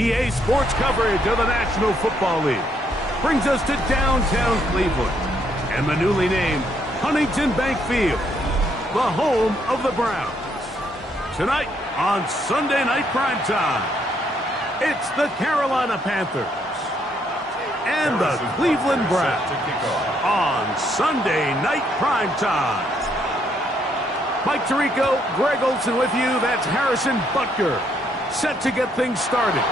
EA Sports coverage of the National Football League brings us to downtown Cleveland and the newly named Huntington Bank Field, the home of the Browns. Tonight on Sunday Night Primetime, it's the Carolina Panthers and the Cleveland Browns on Sunday Night Primetime. Mike Tirico, Greg Olson with you. That's Harrison Butker, set to get things started.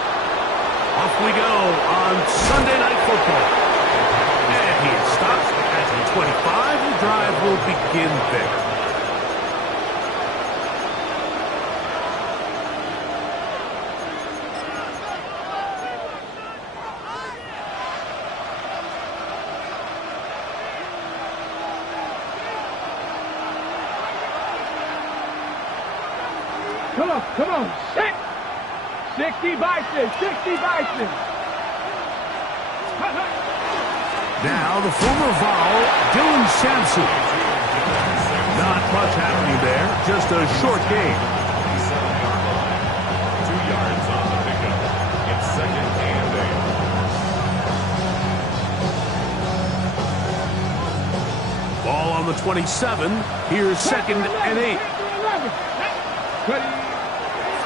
Off we go on Sunday Night Football. And he stops at the 25. The drive will begin there. Come on, 60 Bison, 60 Bison. Now the former Vol, Dylan Sampson. Not much happening there, just a short gain. 2 yards on the pickup. It's second and 8. Ball on the 27. Here's second and 8.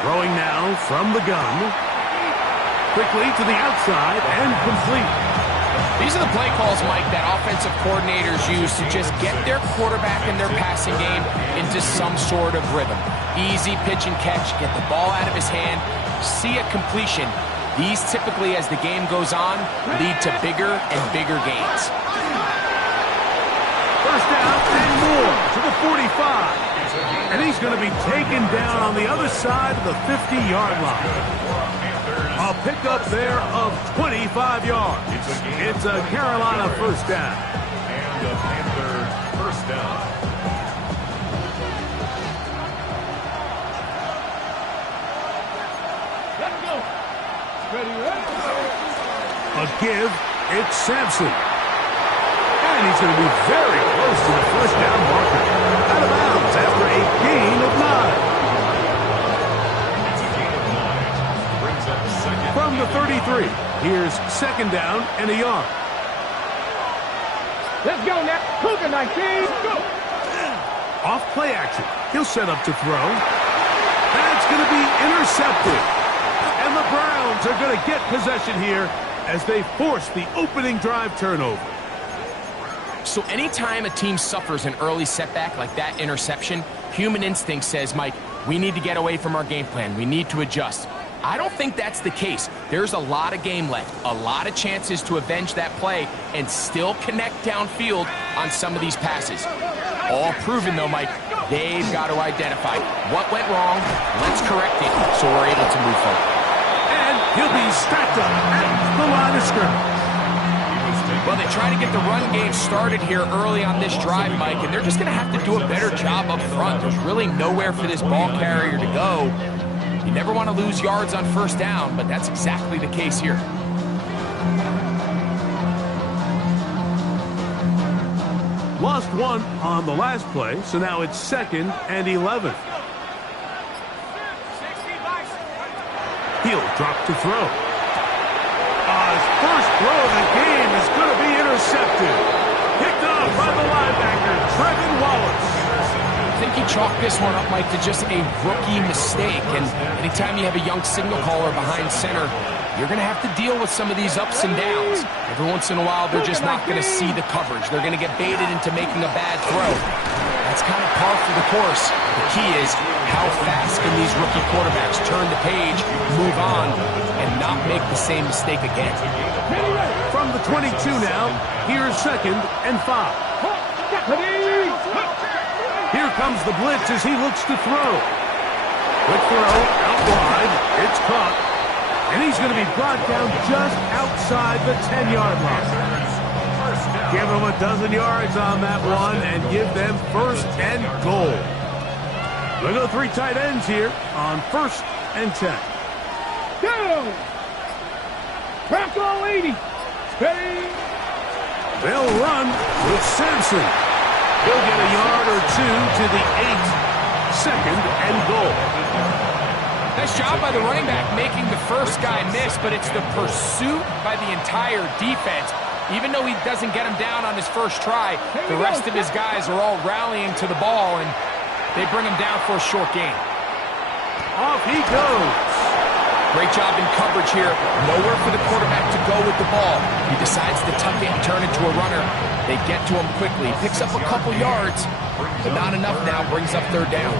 Throwing now from the gun. Quickly to the outside and complete. These are the play calls, Mike, that offensive coordinators use to just get their quarterback and their passing game into some sort of rhythm. Easy pitch and catch, get the ball out of his hand, see a completion. These typically, as the game goes on, lead to bigger and bigger gains. First down and more to the 45. And he's going to be taken down on the other side of the 50-yard line. A pickup there of 25 yards. It's a Carolina first down. And a Panther first down. Let's go. Ready, ready. A give, it's Sampson. And he's going to be very close to the first down marker. Out of bounds after a gain of 9. It's a gain of 9. Brings up second. From the 33, here's second down and a yard. Let's go now. Cougar 19. Go. Off play action. He'll set up to throw. That's going to be intercepted. And the Browns are going to get possession here as they force the opening drive turnover. So anytime a team suffers an early setback like that interception, human instinct says, Mike, we need to get away from our game plan. We need to adjust. I don't think that's the case. There's a lot of game left, a lot of chances to avenge that play and still connect downfield on some of these passes. All proven, though, Mike, they've got to identify what went wrong, let's correct it so we're able to move forward. And he'll be stacked up at the line of scrimmage. Well, they try to get the run game started here early on this drive, Mike, and they're just going to have to do a better job up front. There's really nowhere for this ball carrier to go. You never want to lose yards on first down, but that's exactly the case here. Lost one on the last play, so now it's second and 11. He'll drop to throw. His first throw of the game is going to be intercepted. Picked off by the linebacker, Trevin Wallace. I think he chalked this one up, Mike, to just a rookie mistake. And anytime you have a young signal caller behind center, you're going to have to deal with some of these ups and downs. Every once in a while, they're just not going to see the coverage. They're going to get baited into making a bad throw. That's kind of par for the course. The key is how fast can these rookie quarterbacks turn the page, move on, and not make the same mistake again. From the 22 now, here's second and 5. Here comes the blitz as he looks to throw. Quick throw, out wide, it's caught. And he's going to be brought down just outside the 10-yard line. Give them a dozen yards on that one and give them first and goal. We'll go 3 tight ends here on first and 10. Go! Crack all 80. Ready? They'll run with Sampson. He'll get a yard or 2 to the 8. Second and goal. Nice job by the running back making the first guy miss, but it's the pursuit by the entire defense. Even though he doesn't get him down on his first try, the rest of his guys are all rallying to the ball, and they bring him down for a short gain. Off he goes. Great job in coverage here. Nowhere for the quarterback to go with the ball. He decides to tuck it and turn into a runner. They get to him quickly. Picks up a couple yards, but not enough now. Brings up third down.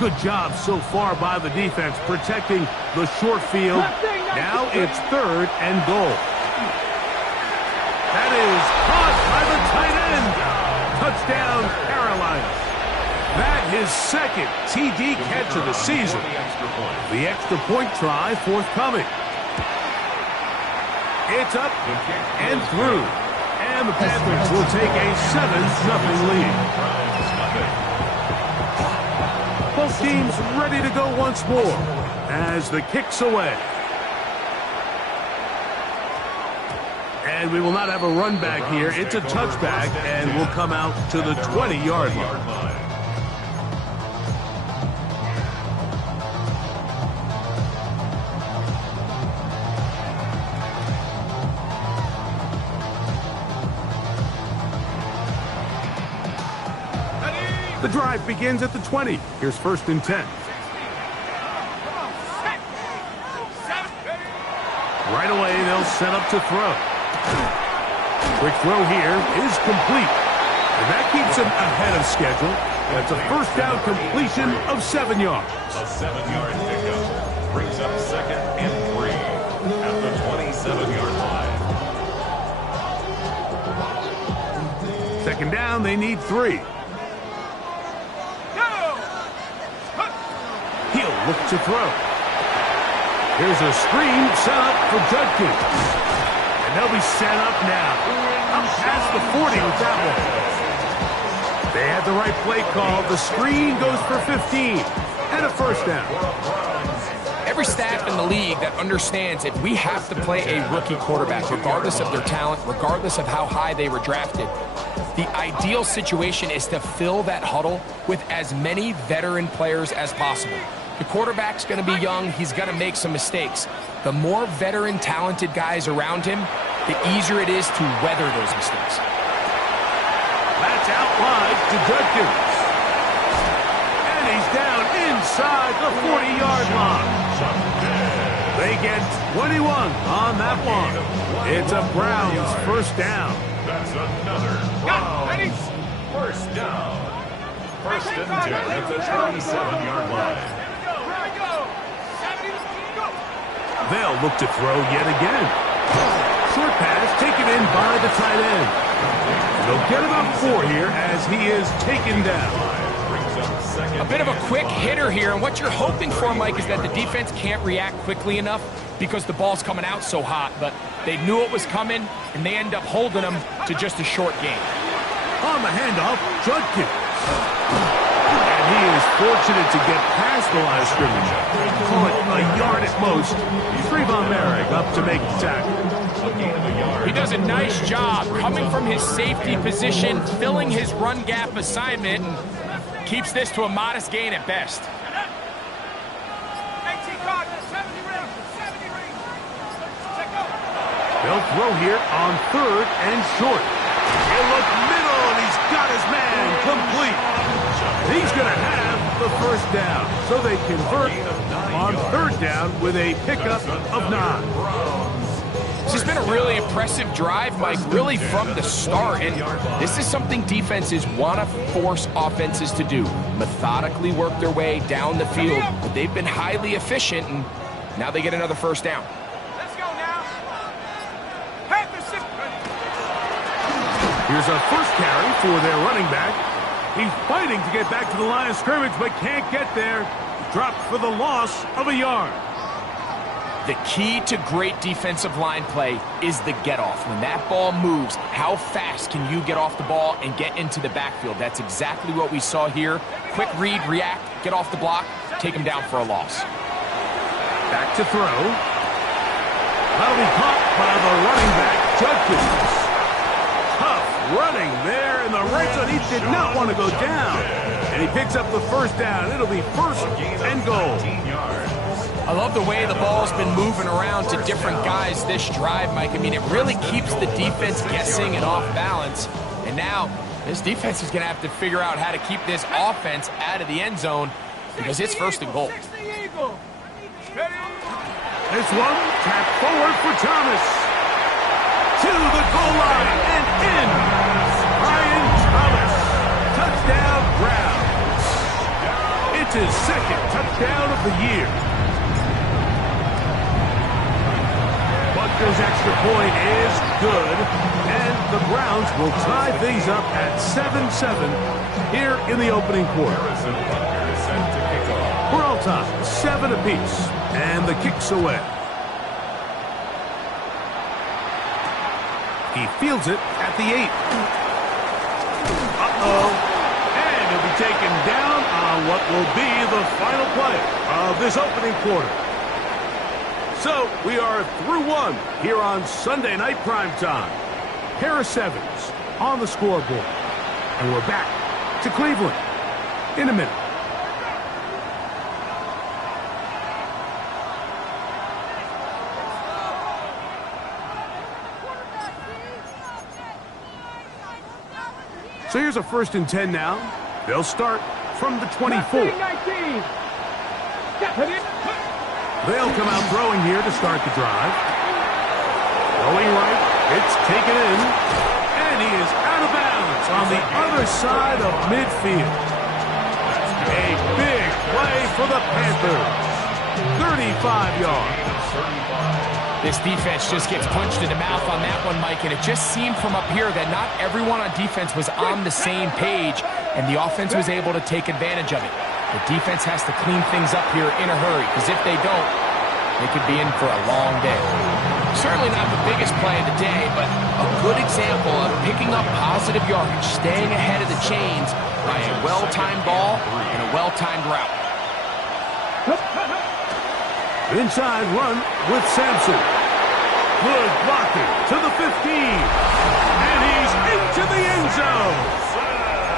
Good job so far by the defense protecting the short field. Now it's 3rd and goal. That is caught by the tight end. Touchdown, Carolina. That his 2nd TD catch of the season. The extra point try forthcoming. It's up and through. And the Panthers will take a 7-0 lead. Both teams ready to go once more as the kick's away. And we will not have a run back here. It's a touchback, and we'll come out to the 20-yard line. The drive begins at the 20. Here's 1st and 10. Right away, they'll set up to throw. Quick throw here is complete. And that keeps him ahead of schedule. That's a first down completion of 7 yards. A 7-yard pickup brings up 2nd and 3 at the 27-yard line. 2nd down, they need 3. He'll look to throw. Here's a screen set up for Judkins. And they'll be set up now. Up past the 40 with that one. They had the right play call. The screen goes for 15. And a first down. Every staff in the league that understands if we have to play a rookie quarterback, regardless of their talent, regardless of how high they were drafted, the ideal situation is to fill that huddle with as many veteran players as possible. The quarterback's going to be young. He's going to make some mistakes. The more veteran, talented guys around him, the easier it is to weather those mistakes. That's out wide to Judkins. And he's down inside the 40-yard line. They get 21 on that one. It's a Browns first down. That's another Browns first down. 1st and 10 at the 27-yard line. They'll look to throw yet again. Short pass taken in by the tight end. They'll get about 4 here as he is taken down. A bit of a quick hitter here, and what you're hoping for, Mike, is that the defense can't react quickly enough because the ball's coming out so hot, but they knew it was coming, and they end up holding them to just a short gain. On the handoff, Judkins. And he is fortunate to get past the line of scrimmage. Call it a yard at most. Trevon Merrick up to make the tackle. He does a nice job coming from his safety position, filling his run gap assignment, and keeps this to a modest gain at best. They'll throw here on 3rd and short. He'll look middle, and he's got his man complete. He's going to have the first down. So they convert on 3rd down with a pickup of 9. This has been a really impressive drive, Mike, really from the start. And this is something defenses want to force offenses to do. Methodically work their way down the field. But they've been highly efficient, and now they get another first down. Here's a first carry for their running back. He's fighting to get back to the line of scrimmage, but can't get there. Dropped for the loss of a yard. The key to great defensive line play is the get-off. When that ball moves, how fast can you get off the ball and get into the backfield? That's exactly what we saw here. Quick read, react, get off the block, take him down for a loss. Back to throw. That'll be caught by the running back, Judkins. Tough running there in the Right, so he did not want to go down. And he picks up the first down. It'll be first and goal. 15 yards. I love the way the ball's been moving around to different guys this drive, Mike. I mean, it really keeps the defense guessing and off balance. And now, this defense is going to have to figure out how to keep this offense out of the end zone because it's first and goal. This one, tap forward for Thomas. To the goal line and in. Brian Thomas. Touchdown Browns. It's his second touchdown of the year. Butker's extra point is good, and the Browns will tie things up at 7-7 here in the opening quarter. Harrison Butker is set to kick off. We're all tied, 7 apiece, and the kick's away. He fields it at the 8. Uh-oh. And he'll be taken down on what will be the final play of this opening quarter. So, we are through one here on Sunday Night Primetime. Harris Evans on the scoreboard. And we're back to Cleveland in a minute. So here's a 1st and 10 now. They'll start from the 24. 19. They'll come out throwing here to start the drive. Throwing right, it's taken in, and he is out of bounds on the other side of midfield. A big play for the Panthers. 35 yards. This defense just gets punched in the mouth on that one, Mike, and it just seemed from up here that not everyone on defense was on the same page, and the offense was able to take advantage of it. The defense has to clean things up here in a hurry, because if they don't, they could be in for a long day. Certainly not the biggest play of the day, but a good example of picking up positive yardage, staying ahead of the chains by a well-timed ball and a well-timed route. Inside run with Sampson. Good blocking to the 15. And he's into the end zone.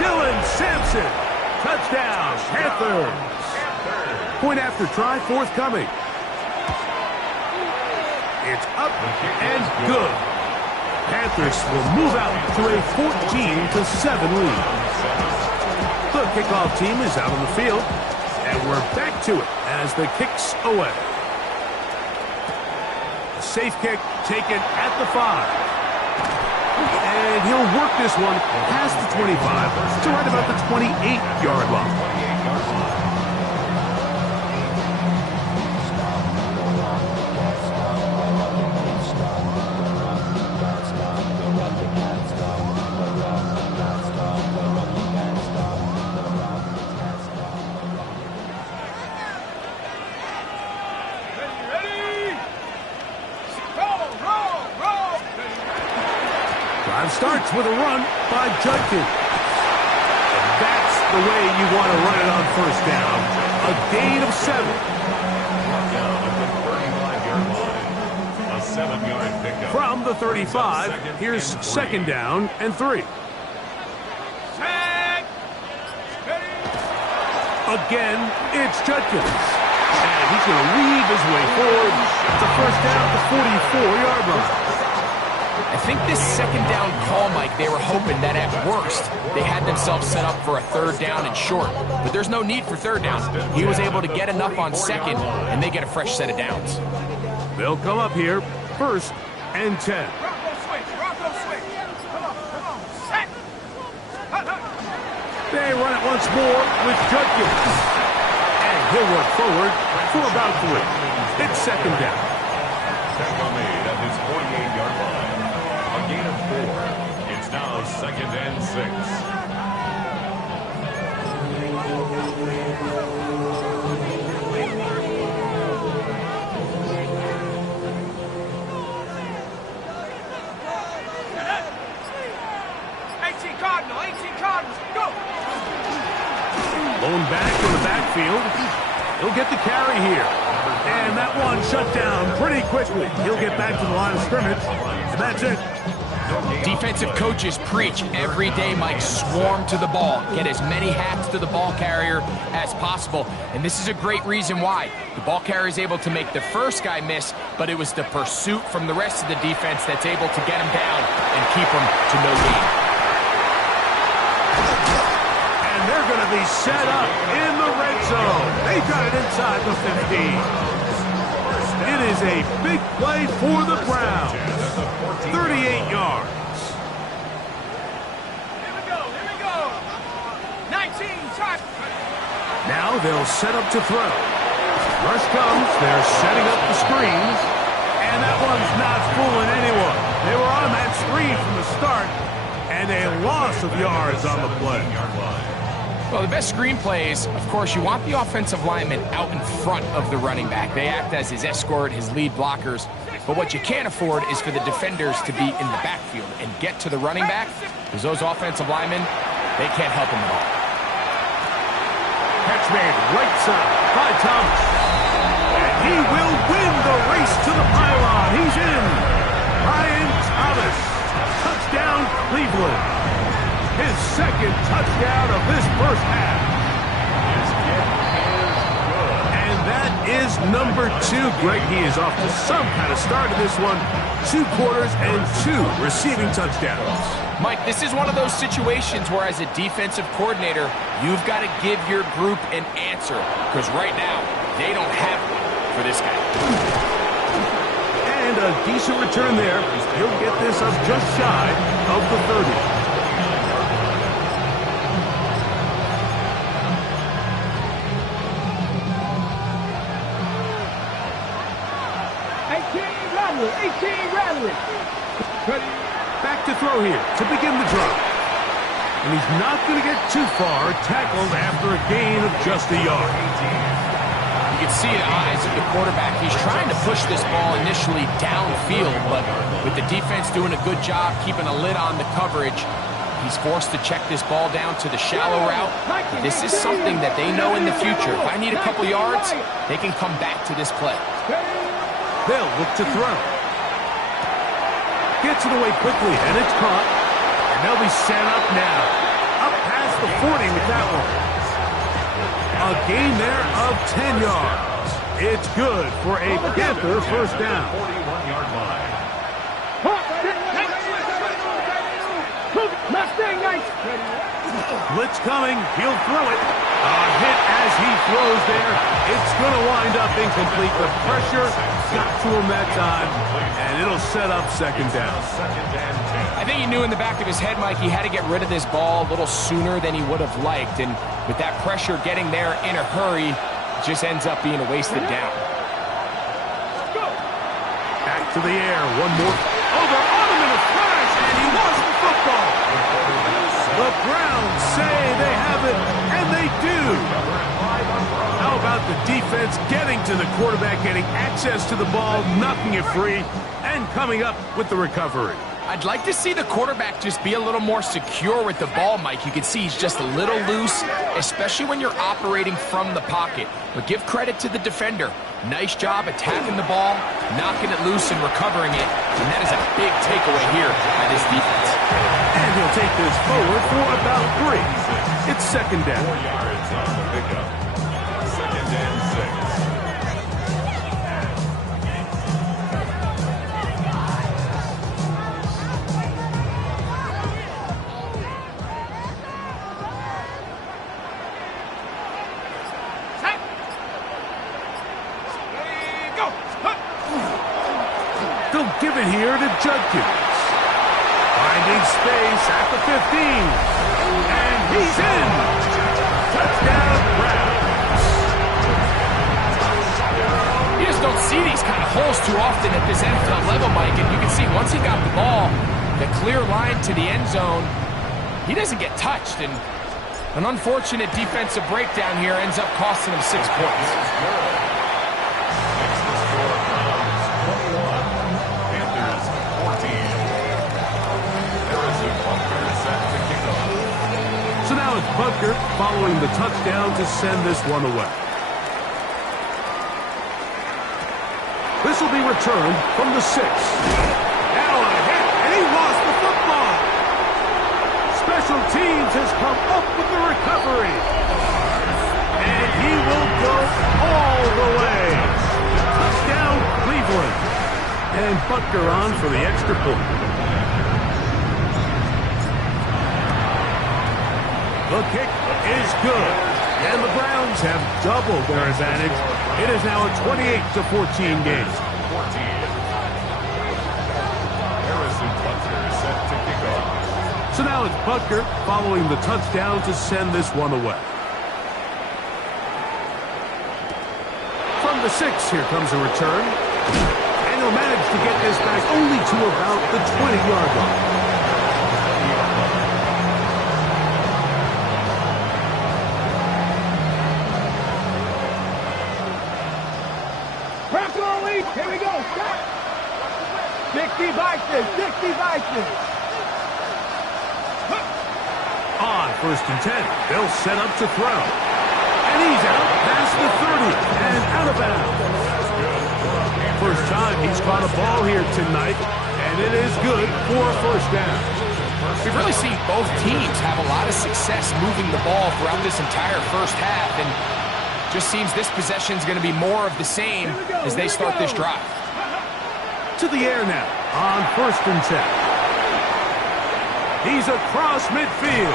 Dylan Sampson. Touchdown, Panthers. Point after try forthcoming. It's up and good. Panthers will move out to a 14-7 lead. The kickoff team is out on the field, and we're back to it as the kick's away. A safe kick taken at the 5. And he'll work this one past the 25 to right about the 28-yard line. Starts with a run by Judkins. That's the way you want to run it on first down. A gain of 7. Down at the 35-yard line. A 7-yard pickup. From the 35, here's second down and 3. Again, it's Judkins. And he's going to weave his way forward. It's a first down at the 44-yard line. I think this second down call, Mike, they were hoping that at worst they had themselves set up for a 3rd down and short. But there's no need for 3rd down. He was able to get enough on 2nd, and they get a fresh set of downs. They'll come up here, 1st and 10. They run it once more with Judkins. And he'll work forward for about 3. It's second down. Tackle made at his 48-yard line. A gain of 4. It's now 2nd and 6. Blown back in the backfield. He'll get the carry here. And that one shut down pretty quickly. He'll get back to the line of scrimmage. And that's it. Defensive coaches preach every day, Mike, swarm to the ball. Get as many hacks to the ball carrier as possible. And this is a great reason why. The ball carrier is able to make the first guy miss, but it was the pursuit from the rest of the defense that's able to get him down and keep him to no gain. And they're going to be set up in the red zone. They got it inside the 15. It is a big play for the Browns. 38 yards. Here we go. 19, touch. Now they'll set up to throw. Rush comes. They're setting up the screens. And that one's not fooling anyone. They were on that screen from the start. And a loss of yards on the play. Well, the best screen plays, of course, you want the offensive lineman out in front of the running back. They act as his escort, his lead blockers. But what you can't afford is for the defenders to be in the backfield and get to the running back, because those offensive linemen, they can't help him at all. Catch made right side by Thomas. And he will win the race to the pylon. He's in. Ryan Thomas. Touchdown, Cleveland. His second touchdown of this first half. His kick is good. And that is number 2. Greg, he is off to some kind of start in this one. 2 quarters and 2 receiving touchdowns. Mike, this is one of those situations where as a defensive coordinator, you've got to give your group an answer. Because right now, they don't have one for this guy. And a decent return there. He'll get this up just shy of the 30. Back to throw here to begin the drive. And he's not going to get too far, tackled after a gain of just a yard. You can see the eyes of the quarterback. He's trying to push this ball initially downfield, but with the defense doing a good job keeping a lid on the coverage, he's forced to check this ball down to the shallow route. This is something that they know in the future. If I need a couple yards, they can come back to this play. They'll look to throw. Gets it away quickly, and it's caught. And they'll be set up now. Up past the 40 with that one. A gain there of 10 yards. It's good for a Panther first down. 41-yard line. Blitz coming. He'll throw it. A hit as he throws there. It's going to wind up incomplete. The pressure got to him that time, and it'll set up second down. I think he knew in the back of his head, Mike, he had to get rid of this ball a little sooner than he would have liked. And with that pressure getting there in a hurry, it just ends up being a wasted down. Back to the air. One more. Oh, they're on him in a flash, and he lost the football. The Browns say they have it, and they do. How about the defense getting to the quarterback, getting access to the ball, knocking it free, and coming up with the recovery? I'd like to see the quarterback just be a little more secure with the ball, Mike. You can see he's just a little loose, especially when you're operating from the pocket. But give credit to the defender. Nice job attacking the ball, knocking it loose, and recovering it. And that is a big takeaway here by this defense. And he'll take this forward for about 3. It's second down. 4 yards on the pickup. Second and 6. They'll give it here to Judkins. Finding space at the 15. And he's in. Touchdown, Browns. You just don't see these kind of holes too often at this NFL level, Mike. And you can see once he got the ball, the clear line to the end zone, he doesn't get touched. And an unfortunate defensive breakdown here ends up costing him 6 points. So now it's Butker following the touchdown to send this one away. This will be returned from the 6. Now a hit, and he lost the Special teams has come up with the recovery. And he will go all the way. Touchdown, Cleveland. And Butker on for the extra point. The kick is good. And the Browns have doubled their advantage. It is now a 28-14 game. Harrison Butker set to kick off. So now it's Butker following the touchdown to send this one away. From the 6, here comes a return. And he'll manage to get this back only to about the 20-yard line. Here we go. 60 Vikings. 60 Vikings. On 1st and 10, they'll set up to throw. And he's out past the 30 and out of bounds. First time he's caught a ball here tonight, and it is good for a first down. We've really seen both teams have a lot of success moving the ball throughout this entire first half, and just seems this possession is going to be more of the same as they start this drive. To the air now on 1st and 10. He's across midfield,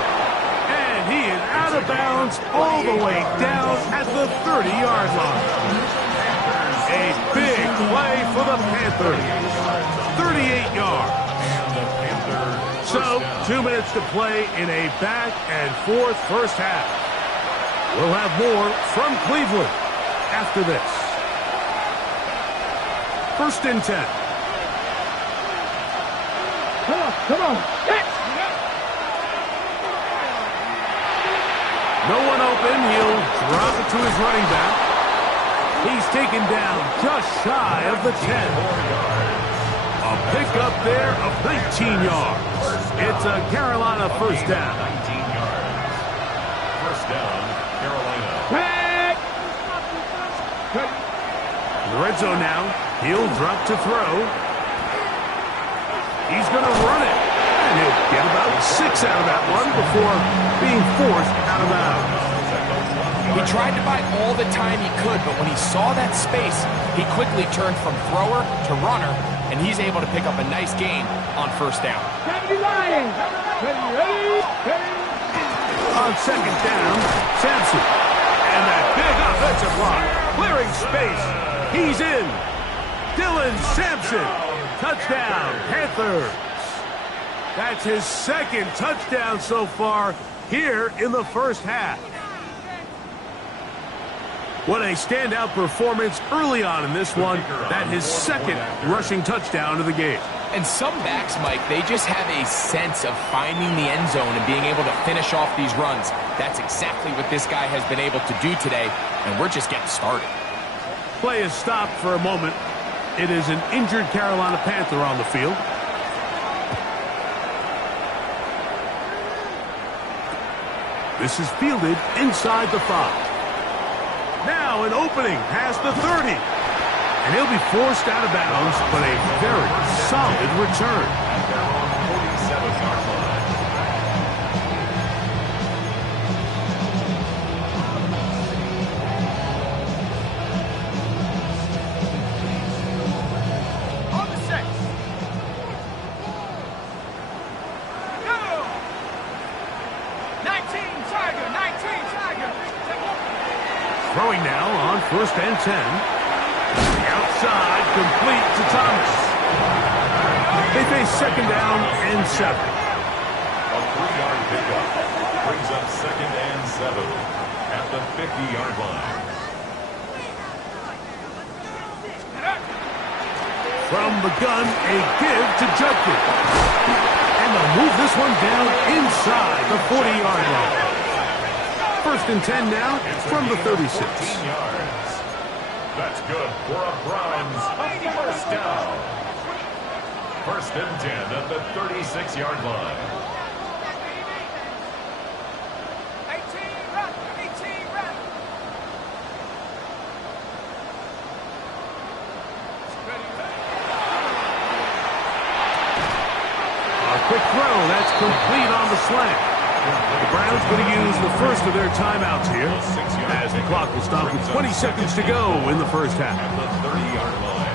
and he is out of bounds all the way down at the 30-yard line. A big play for the Panthers. 38 yards. So, 2 minutes to play in a back-and-forth first half. We'll have more from Cleveland after this. 1st and 10. Come on. No one open. He'll drop it to his running back. He's taken down just shy of the 10. A pickup there of 19 yards. It's a Carolina first down. 19 yards. First down, Carolina. In the red zone now. He'll drop to throw. He's going to run it. And he'll get about 6 out of that one before being forced out of bounds. He tried to buy all the time he could, but when he saw that space, he quickly turned from thrower to runner, and he's able to pick up a nice gain on first down. On 2nd down, Sampson. And that big offensive line, clearing space. He's in. Dylan Sampson. Touchdown, Panthers. That's his 2nd touchdown so far here in the first half. What a standout performance early on in this one. That his 2nd rushing touchdown of the game. And some backs, Mike, they just have a sense of finding the end zone and being able to finish off these runs. That's exactly what this guy has been able to do today, and we're just getting started. Play is stopped for a moment. It is an injured Carolina Panther on the field. This is fielded inside the 5. Now an opening past the 30. And he'll be forced out of bounds, but a very solid return. 47-yard line. On the 6. Go! 19 Tiger. 19 Tiger. Throwing now on 1st and 10. Outside, complete to Thomas. They face 2nd down and 7. A 3-yard pickup brings up 2nd and 7 at the 50-yard line. From the gun, a give to Judkins. And they'll move this one down inside the 40-yard line. 1st and 10 now from the 36. 14 yards. That's good for a Browns first down. 1st and 10 at the 36-yard line. 18 run. 18 run. A quick throw. That's complete on the slant. The Browns going to use the first of their timeouts here, as the clock will stop with 20 seconds to go in the first half. At the 30-yard line.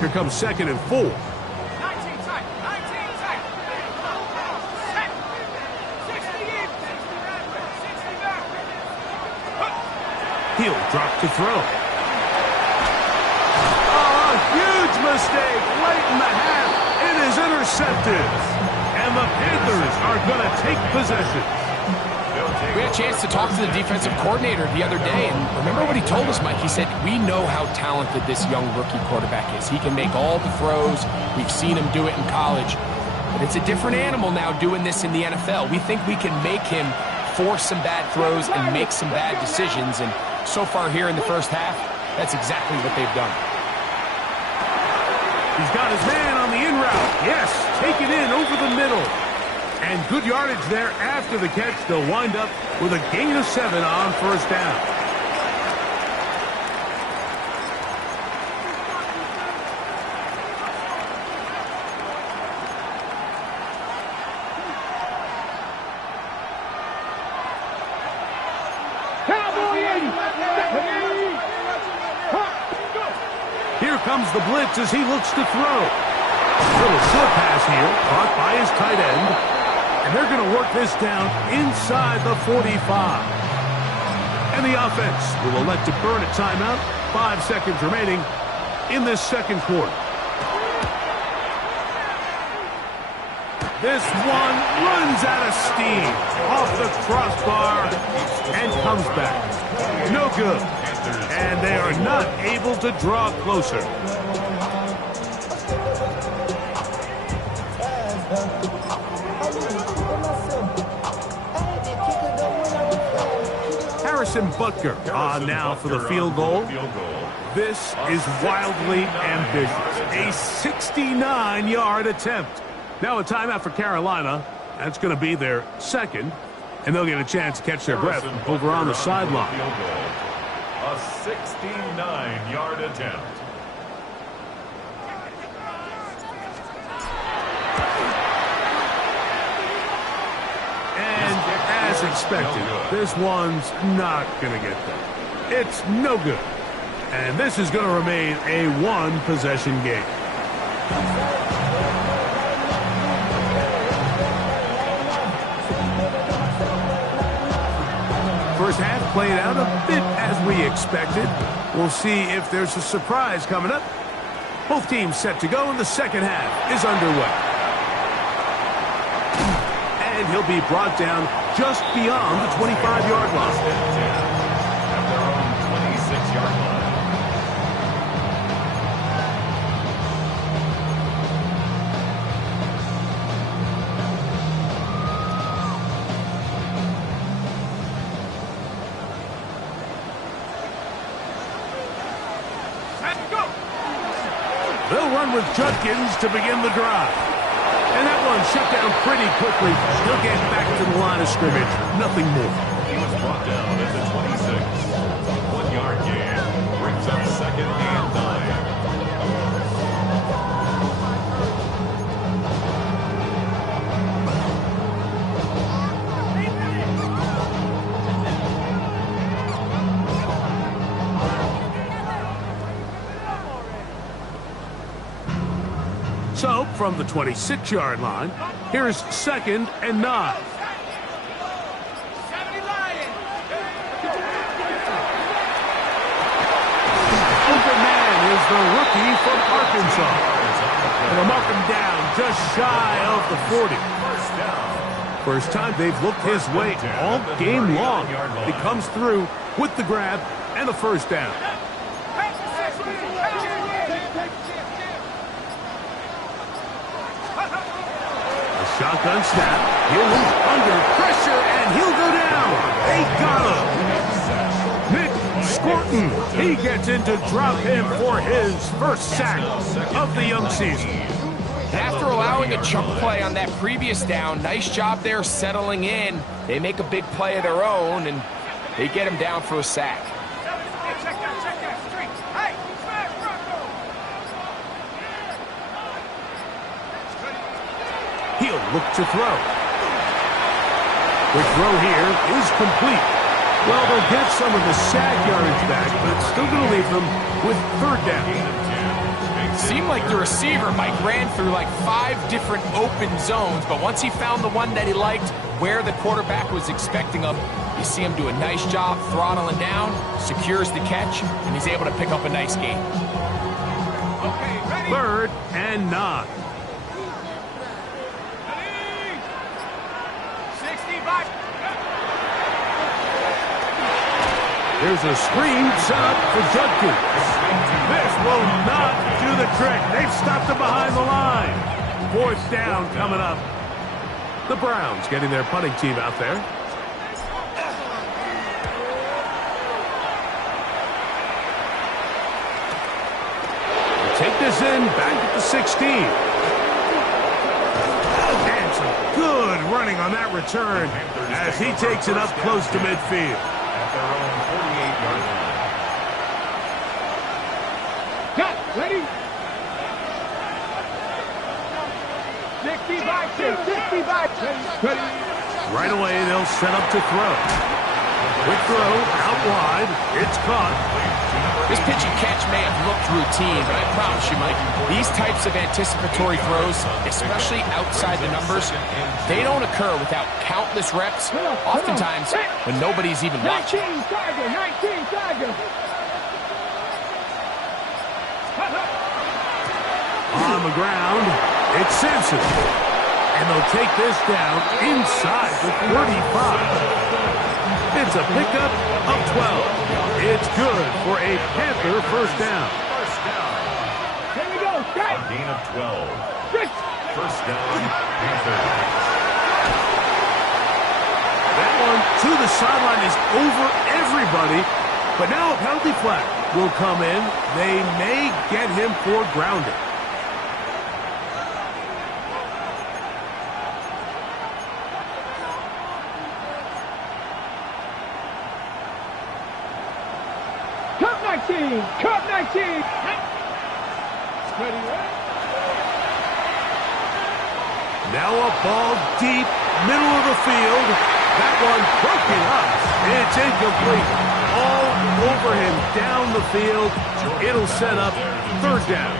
Here comes 2nd and 4. 19 tight. 19 tight. 60 in. 60 back. He'll drop to throw. Oh, a huge mistake late in the half. It is intercepted. And the Panthers are going to take possession. We had a chance to talk to the defensive coordinator the other day, and remember what he told us, Mike? He said, we know how talented this young rookie quarterback is. He can make all the throws. We've seen him do it in college. But it's a different animal now doing this in the NFL. We think we can make him force some bad throws and make some bad decisions, and so far here in the first half, that's exactly what they've done. He's got his man on the in route. Yes, take it in over the middle. And good yardage there after the catch. They'll wind up with a gain of 7 on first down. Here comes the blitz as he looks to throw. Little short pass here, caught by his tight end. And they're going to work this down inside the 45. And the offense will elect to burn a timeout. 5 seconds remaining in this second quarter. This one runs out of steam off the crossbar and comes back. No good. And they are not able to draw closer. Harrison Butker on now for the field goal. This is wildly ambitious. A 69-yard attempt. Now a timeout for Carolina. That's going to be their second. And they'll get a chance to catch their breath over on the sideline. A 69-yard attempt. And as expected, this one's not going to get there. It's no good. And this is going to remain a one-possession game. First half played out a bit as we expected. We'll see if there's a surprise coming up. Both teams set to go, and the second half is underway. And he'll be brought down just beyond the 25-yard line. At their own 26-yard line. They'll run with Judkins to begin the drive. And that one shut down pretty quickly. He'll get back to the line of scrimmage. Nothing more. He was brought down at the 26. 1-yard gain brings up 2nd and 9. So, from the 26-yard line, here's 2nd and 9. Open man is the rookie from Arkansas. And they'll mark him down just shy of the 40. First time they've looked his way all game long. He comes through with the grab and the first down. Shotgun snap. He'll move under pressure, and he'll go down. They got him. Nick Scorton. He gets in to drop him for his first sack of the young season. After allowing a chunk play on that previous down, nice job there settling in. They make a big play of their own, and they get him down for a sack. look to throw. Quick throw here is complete. Well, they'll get some of the sack yardage back, but it's still going to leave them with third down. Seemed like the receiver, Mike, ran through like 5 different open zones, but once he found the one that he liked, where the quarterback was expecting him, you see him do a nice job throttling down, secures the catch, and he's able to pick up a nice gain. Okay, ready? 3rd and 9. 65. There's a screen set up for Judkins. This will not do the trick. They've stopped him behind the line. 4th down coming up. The Browns getting their punting team out there. They'll take this in back at the 16. And some good running on that return as he takes it up close to midfield. At their own 48-yard line. Cut. Ready? 65 to 65. Ready? Right away, they'll set up to throw. Quick throw, out wide. It's caught. This pitch and catch may have looked routine, but I promise you, Mike, these types of anticipatory throws, especially outside the numbers, they don't occur without countless reps, oftentimes when nobody's even watching. 19 Tiger. 19 Tiger. On the ground, it's Simpson. And they'll take this down inside the 35. It's a pickup of 12. It's good for a Panther first down. First down. Here we go. A gain of 12. First down, Panthers. That one to the sideline is over everybody. But now a penalty flag will come in. They may get him for grounding. Cut 19. Cut 19. Ready, ready? Now a ball deep, middle of the field. That one broken up. It's incomplete. All over him down the field. It'll set up third down.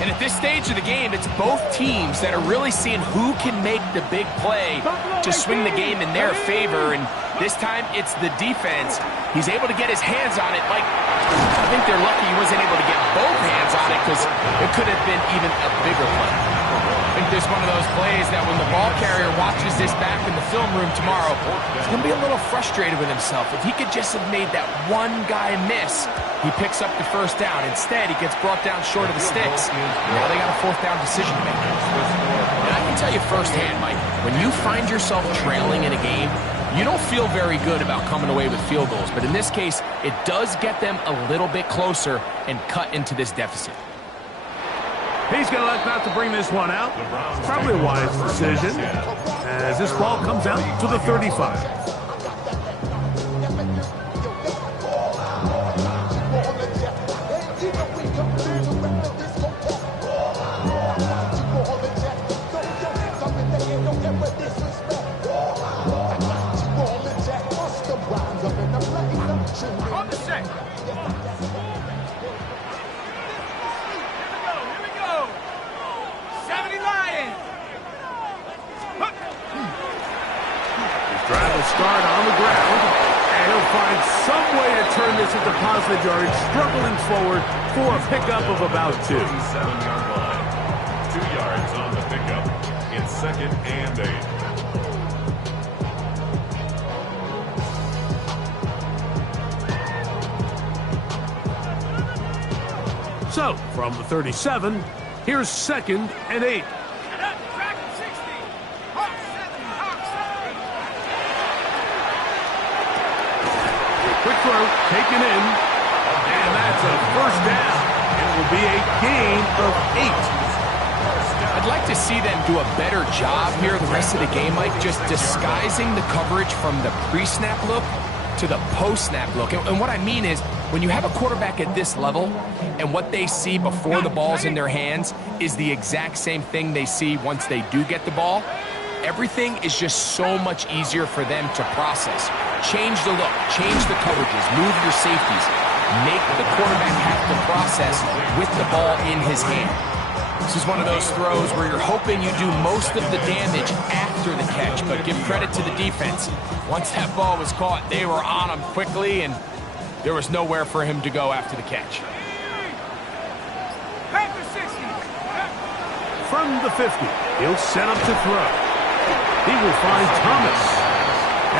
And at this stage of the game, it's both teams that are really seeing who can make the big play to swing the game in their favor. And this time, it's the defense. He's able to get his hands on it. Like, I think they're lucky he wasn't able to get both hands on it because it could have been even a bigger play. I think there's one of those plays that when the ball carrier watches this back in the film room tomorrow, he's going to be a little frustrated with himself. If he could just have made that one guy miss, he picks up the first down. Instead, he gets brought down short of the sticks. Now they got a 4th down decision to make. And I can tell you firsthand, Mike, when you find yourself trailing in a game, you don't feel very good about coming away with field goals. But in this case, it does get them a little bit closer and cut into this deficit. He's going to elect not to bring this one out. Probably a wise decision as this ball comes out to the 35. On the set. Here we go. 70 Lions. His drive will start on the ground, and he'll find some way to turn this into positive yardage, struggling forward for a pickup of about 2. 7-yard line. 2 yards on the pickup. It's 2nd and 8. So, from the 37, here's 2nd and 8. Track 60. Hawk 7. Hawk 7. Quick throw, taken in, and that's a first down. It will be a gain of 8. I'd like to see them do a better job here the rest of the game, Mike, just disguising the coverage from the pre-snap look to the post-snap look. And what I mean is, when you have a quarterback at this level and what they see before the ball's in their hands is the exact same thing they see once they do get the ball, everything is just so much easier for them to process. Change the look, change the coverages, move your safeties, make the quarterback have to process with the ball in his hand. This is one of those throws where you're hoping you do most of the damage after the catch, but give credit to the defense. Once that ball was caught, they were on him quickly, and there was nowhere for him to go after the catch. From the 50, he'll set up to throw. He will find Thomas.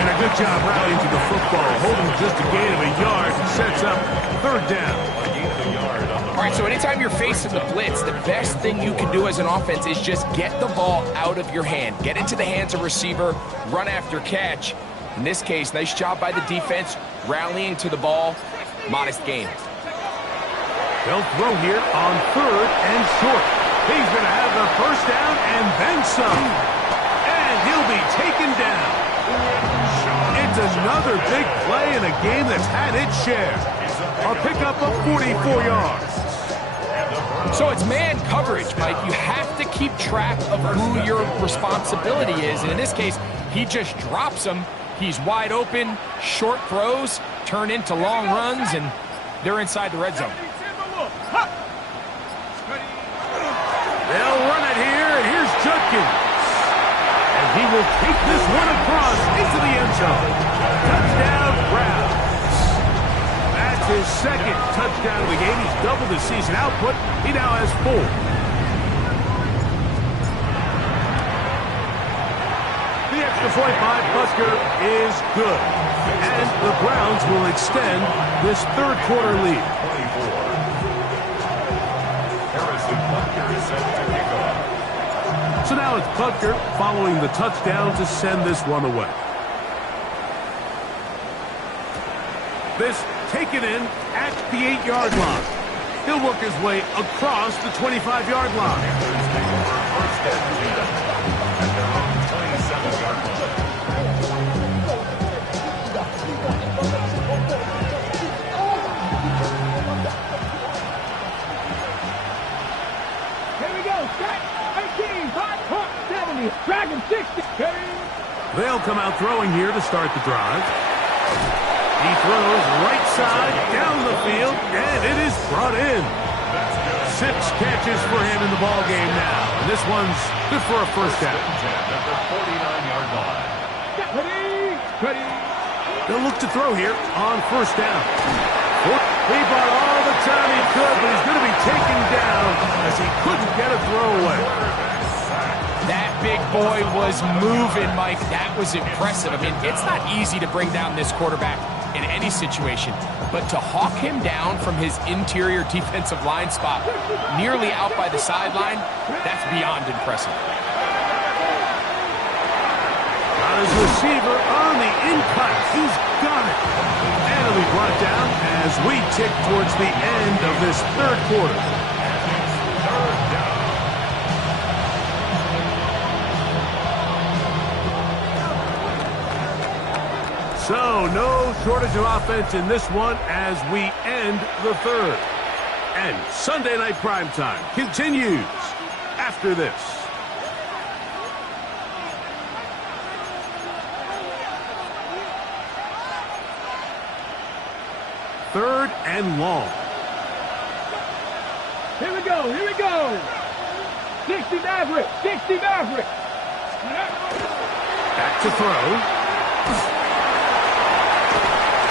And a good job rallying to the football, holding just a gain of a yard, sets up third down. All right, so anytime you're facing the blitz, the best thing you can do as an offense is just get the ball out of your hand. Get into the hands of receiver, run after catch. In this case, nice job by the defense, rallying to the ball, modest gain. They'll throw here on third and short. He's going to have the first down and then some. And he'll be taken down. It's another big play in a game that's had its share. A pickup of 44 yards. So it's man coverage, Mike. You have to keep track of who your responsibility is. And in this case, he just drops him. He's wide open, short throws, turn into long runs, and they're inside the red zone. They'll run it here, and here's Judkins. And he will take this one across into the end zone. Touchdown, Browns. That's his second touchdown of the game. He's doubled his season output. He now has 4. The extra point by Butker is good. And the Browns will extend this third quarter lead. So now it's Butker following the touchdown to send this one away. This taken in at the 8-yard line. He'll work his way across the 25-yard line. Here we go. Set. 18. Hot. Hot. 70. Dragon 60. They'll come out throwing here to start the drive. He throws right side down the field, and it is brought in. 6 catches for him in the ball game now. And this one's good for a first down. At the 49-yard line. Ready. They'll look to throw here on first down. He bought all the time he could, but he's going to be taken down as he couldn't get a throw away. That big boy was moving, Mike. That was impressive. I mean, it's not easy to bring down this quarterback in any situation, but to hawk him down from his interior defensive line spot, nearly out by the sideline, that's beyond impressive. Got his receiver on the in-cut. He's got it. And it'll be brought down as we tick towards the end of this third quarter. So, no shortage of offense in this one as we end the third. And Sunday Night Primetime continues after this. Third and long. Here we go. 60 Maverick. Back to throw.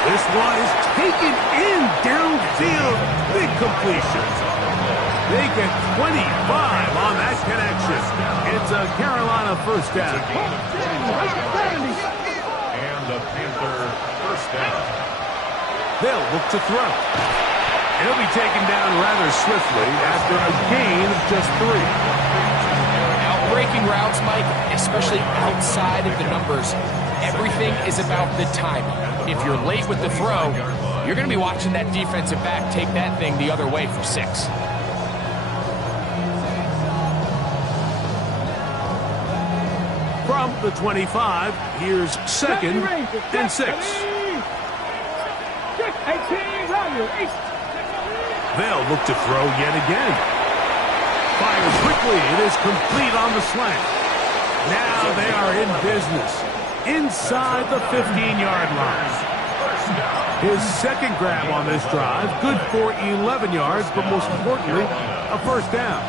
This one is taken in downfield. Big completion. They get 25 on that connection. It's a Carolina first down. And the Panther first down. They'll look to throw. He'll be taken down rather swiftly after a gain of just 3. Outbreaking routes, Mike, especially outside of the numbers, everything is about the timing. If you're late with the throw, you're going to be watching that defensive back take that thing the other way for 6. From the 25, here's second and 6. backfield. 8. They'll look to throw yet again. Fires quickly. It is complete on the slant. Now they are in business inside the 15-yard line. His second grab on this drive, good for 11 yards, but most importantly, a first down.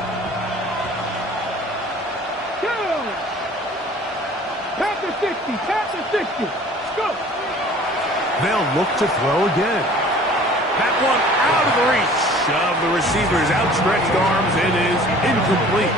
Past the 60, past the 60. Go. They'll look to throw again. That one out of the reach of the receiver's outstretched arms. It is incomplete.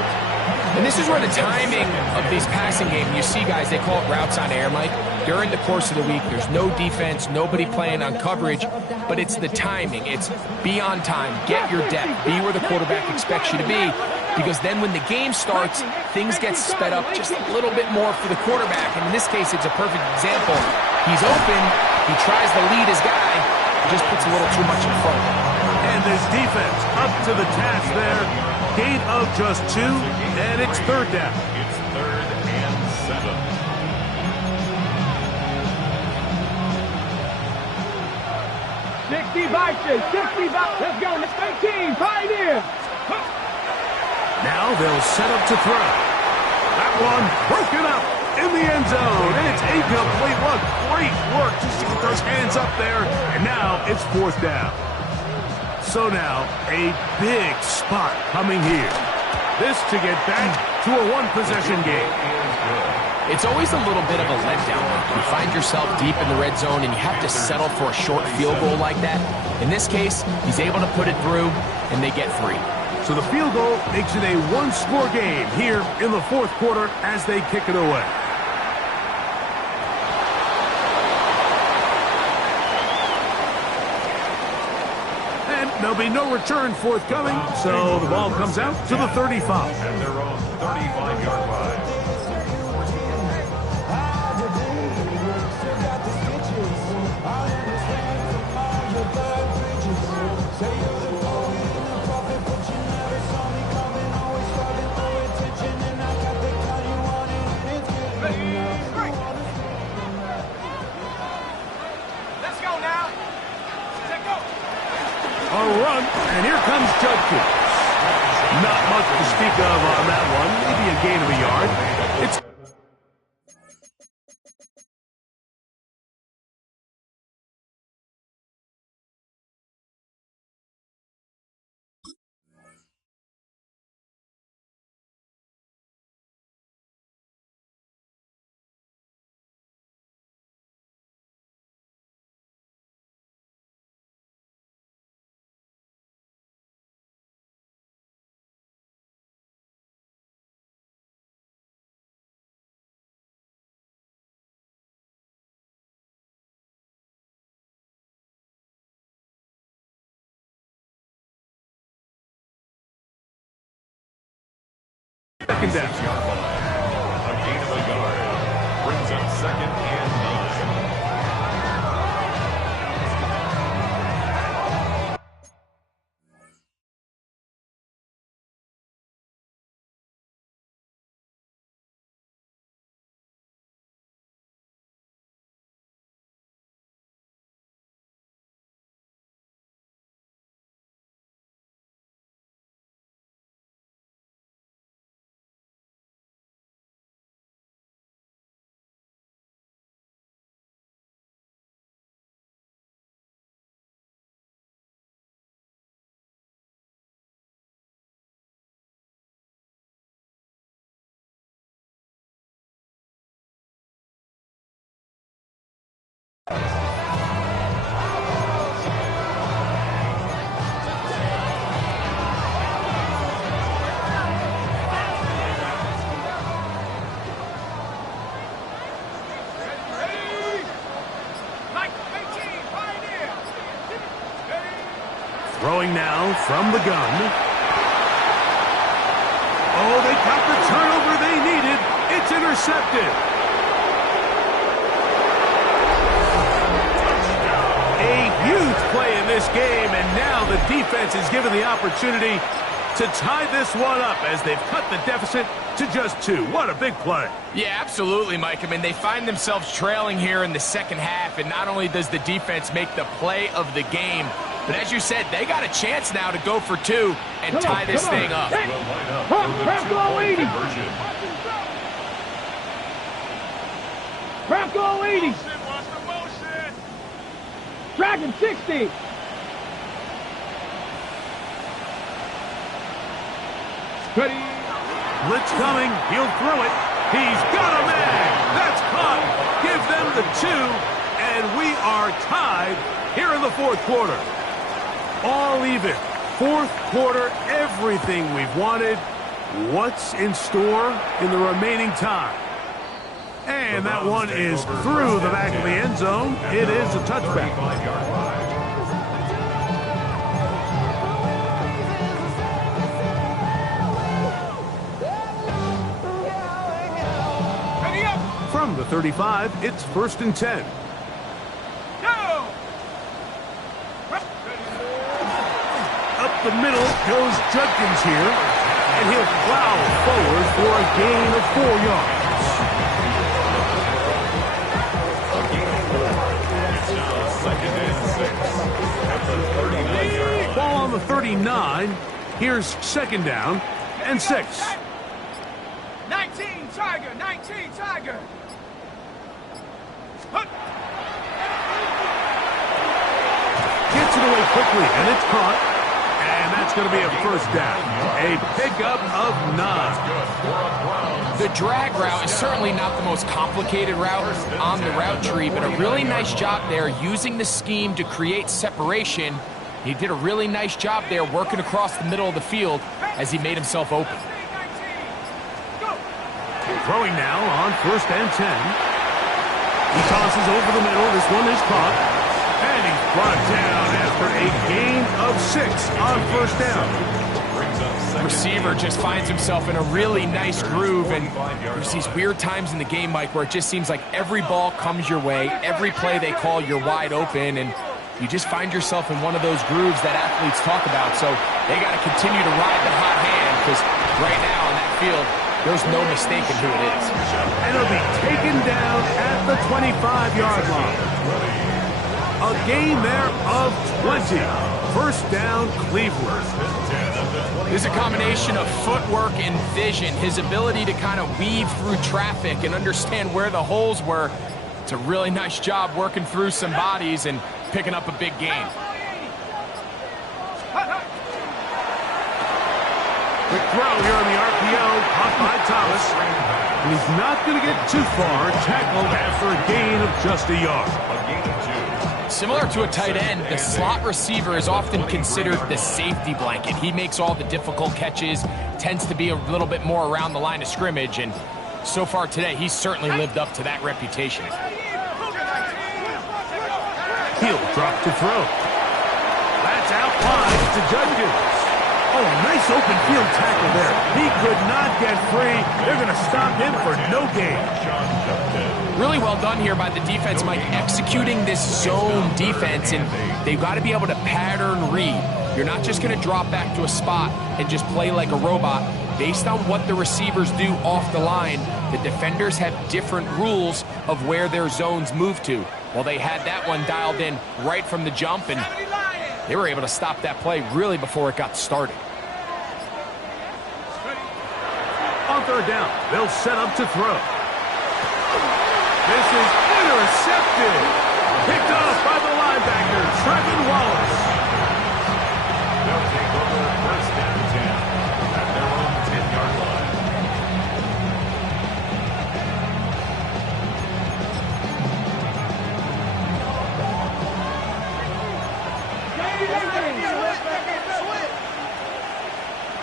And this is where the timing of these passing games, you see guys, they call it routes on air, Mike. During the course of the week, there's no defense, nobody playing on coverage, but it's the timing. It's be on time, get your depth, be where the quarterback expects you to be, because then when the game starts, things get sped up just a little bit more for the quarterback. And in this case, it's a perfect example. He's open, he tries to lead his guy, just puts a little too much in front. And this defense up to the task there. Gain of just 2, and it's third down. It's 3rd and 7. Let's go. Let's 18. Pioneer. Now they'll set up to throw. That one broken up in the end zone, and it's incomplete. What great work just to get those hands up there, and now it's 4th down. So now, a big spot coming here. This to get back to a one-possession game. It's always a little bit of a letdown. You find yourself deep in the red zone and you have to settle for a short field goal like that. In this case, he's able to put it through, and they get 3. So the field goal makes it a one-score game here in the 4th quarter as they kick it away. There'll be no return forthcoming, so the ball comes out to the 35. At their own 35-yard line. Let's go now. Let's go. A run, and here comes Judkins. Not much to speak of on that one. Maybe a gain of a yard. It's second down. 6-yard line. A gain of a yard. Brings up 2nd and 9. Throwing now from the gun. Oh, they got the turnover they needed. It's intercepted. A huge play in this game, and now the defense is given the opportunity to tie this one up as they've cut the deficit to just 2. What a big play. Yeah, absolutely, Mike. I mean, they find themselves trailing here in the second half, and not only does the defense make the play of the game, But as you said, they got a chance now to go for 2 and tie this thing up. Will line up for the two-point conversion. Bronco 80. Dragon 60. Ready. Blitz coming. He'll throw it. He's got a man. That's caught. Give them the 2, and we are tied here in the fourth quarter. All even. Fourth quarter, everything we've wanted. What's in store in the remaining time? And that one is through the back of the end zone. It is a touchback. 35-yard line. From the 35, it's 1st and 10. Up the middle goes Judkins here, and he'll plow forward for a gain of 4 yards. It's now 2nd and 6 at the 39-yard line. Ball on the 39. Here's 2nd down and 6. 19 Tiger. 19 Tiger. Gets it away quickly, and it's caught. And that's going to be a 1st down. A pickup of 9. The drag route is certainly not the most complicated route on the route tree, but a really nice job there using the scheme to create separation. He did a really nice job there working across the middle of the field as he made himself open. Throwing now on 1st and 10. He tosses over the middle. This one is caught. And he's brought down after a gain of 6 on 1st down. Receiver just finds himself in a really nice groove, and there's these weird times in the game, Mike, where it just seems like every ball comes your way, every play they call, you're wide open, and you just find yourself in one of those grooves that athletes talk about. So they got to continue to ride the hot hand, because right now on that field, there's no mistaking who it is. And it'll be taken down at the 25-yard line. A gain there of 20. 1st down, Cleveland. There's a combination of footwork and vision, his ability to kind of weave through traffic and understand where the holes were. It's a really nice job working through some bodies and picking up a big gain. Quick throw here on the RPO, caught by Thomas. And he's not going to get too far, tackled after a gain of just a yard. Similar to a tight end, the slot receiver is often considered the safety blanket. He makes all the difficult catches, tends to be a little bit more around the line of scrimmage, and so far today, he's certainly lived up to that reputation. He'll drop to throw. That's out wide to Judkins. Oh, nice open field tackle there. He could not get free. They're going to stop him for no gain. Really well done here by the defense, Mike, executing this zone defense, and they've got to be able to pattern read. You're not just going to drop back to a spot and just play like a robot. Based on what the receivers do off the line, the defenders have different rules of where their zones move to. Well, they had that one dialed in right from the jump, and they were able to stop that play really before it got started. On 3rd down, they'll set up to throw. This is intercepted. Picked off by the linebacker, Trevin Wallace. They'll take over 1st and 10 at their own 10-yard line.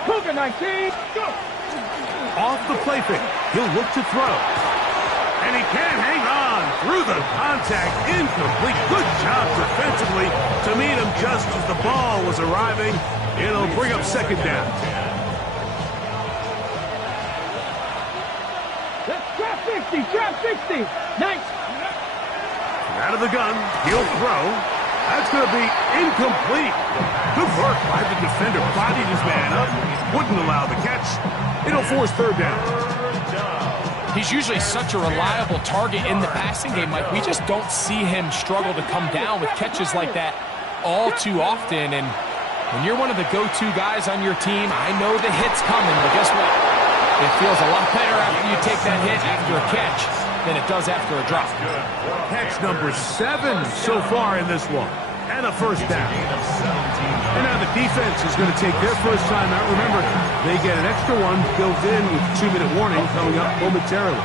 Cougar 19. Go. Off the play fake, he'll look to throw. And he can't hang on through the contact. Incomplete. Good job defensively to meet him just as the ball was arriving. It'll bring up 2nd down. Trap 60. Trap 60. Nice. Out of the gun, he'll throw. That's going to be incomplete. Good work by the defender. Bodied his man up. Wouldn't allow the catch. It'll force 3rd down. He's usually such a reliable target in the passing game, Mike. We just don't see him struggle to come down with catches like that. all too often, and when you're one of the go-to guys on your team, I know the hit's coming, but guess what? It feels a lot better after you take that hit after a catch than it does after a drop. Catch number 7 so far in this one. And a first down. And now the defense is going to take their first time out. Remember, they get an extra one built in with 2-minute warning coming up momentarily.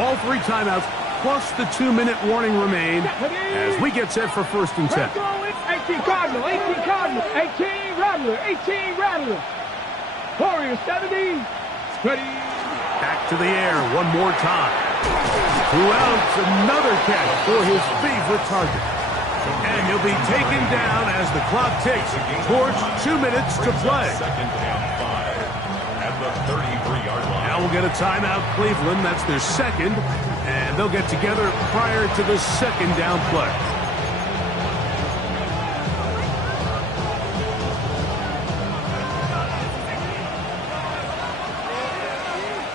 All 3 timeouts plus the 2-minute warning remain as we get set for 1st and 10. 18 Cardinal, 18 Cardinal, 18 Rattler, 18 Rattler. Warrior 70, ready. Back to the air one more time. Throughout, another catch for his favorite target. And he'll be taken down as the clock ticks towards 2 minutes to play. Second down 5 at the 33-yard line. Now we'll get a timeout, Cleveland. That's their second. And they'll get together prior to the second down play.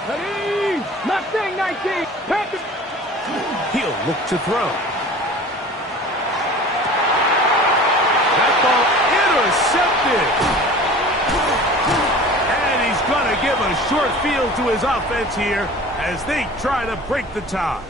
Ready. Mustang 19. Patrick. He'll look to throw. That ball intercepted. And he's going to give a short field to his offense here as they try to break the tie.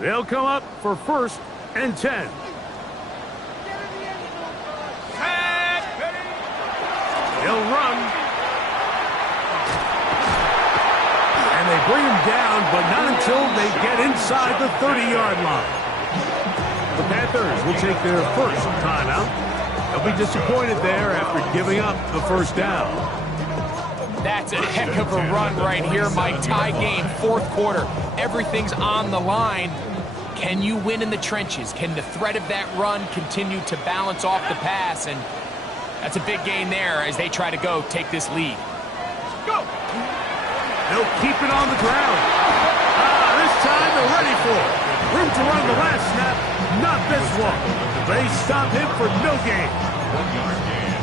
They'll come up for 1st and 10. He'll run. And they bring him down, but not until they get inside the 30-yard line. The Panthers will take their first timeout. They'll be disappointed there after giving up the first down. That's a heck of a run right here, Mike. Tie game, 4th quarter. Everything's on the line. Can you win in the trenches? Can the threat of that run continue to balance off the pass? And that's a big gain there as they try to take this lead. Go. They'll keep it on the ground. This time they're ready for it. Room to run the last snap. Not this one. They stop him for no gain.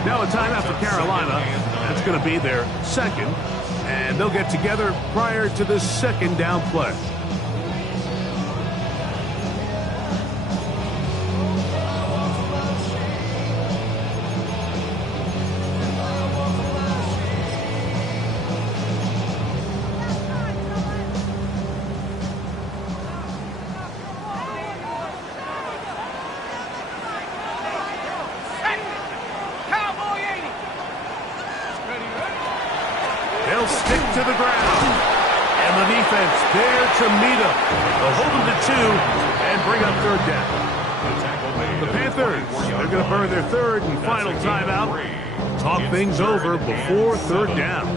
Now a timeout for Carolina. That's going to be their second. And they'll get together prior to the second down play. They'll stick to the ground. And the defense there to meet him. They'll hold him to 2 and bring up 3rd down. The Panthers, they're going to burn their 3rd and final timeout. Talk things over before 3rd down.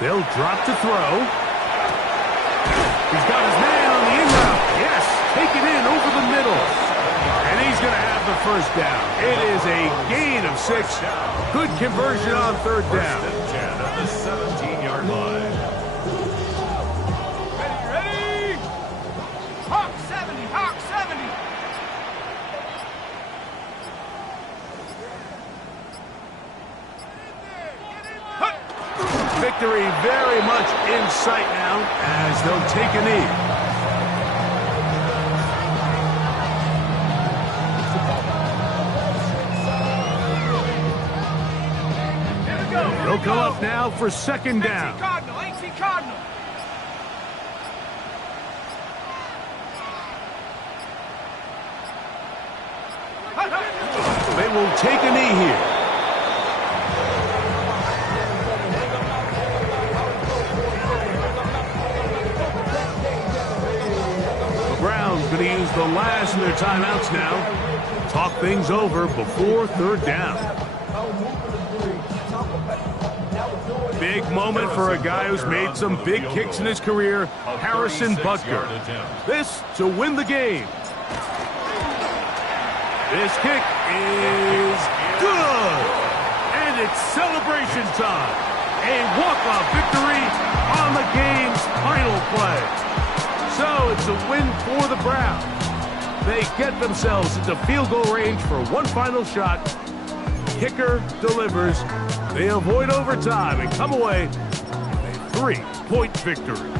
They'll drop to throw. He's got his man on the in route. Yes, taken in over the middle. And he's going to have the first down. It is a gain of 6. Good conversion on 3rd down. 10 at the 17-yard line. Ready. Hawk 70. Hawk 70. Victory very much in sight now as they'll take a knee. They'll come up now for 2nd down. 18 Cardinal, 18 Cardinal. They will take a knee here. Going to use the last of their timeouts now. Talk things over before 3rd down. Big moment for a guy who's made some big kicks in his career, Harrison Butker. This to win the game. This kick is good. And it's celebration time. A walk-off victory on the game's final play. So it's a win for the Browns. They get themselves into field goal range for one final shot. Kicker delivers. They avoid overtime and come away with a 3-point victory.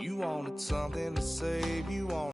You wanted something to save, you wanted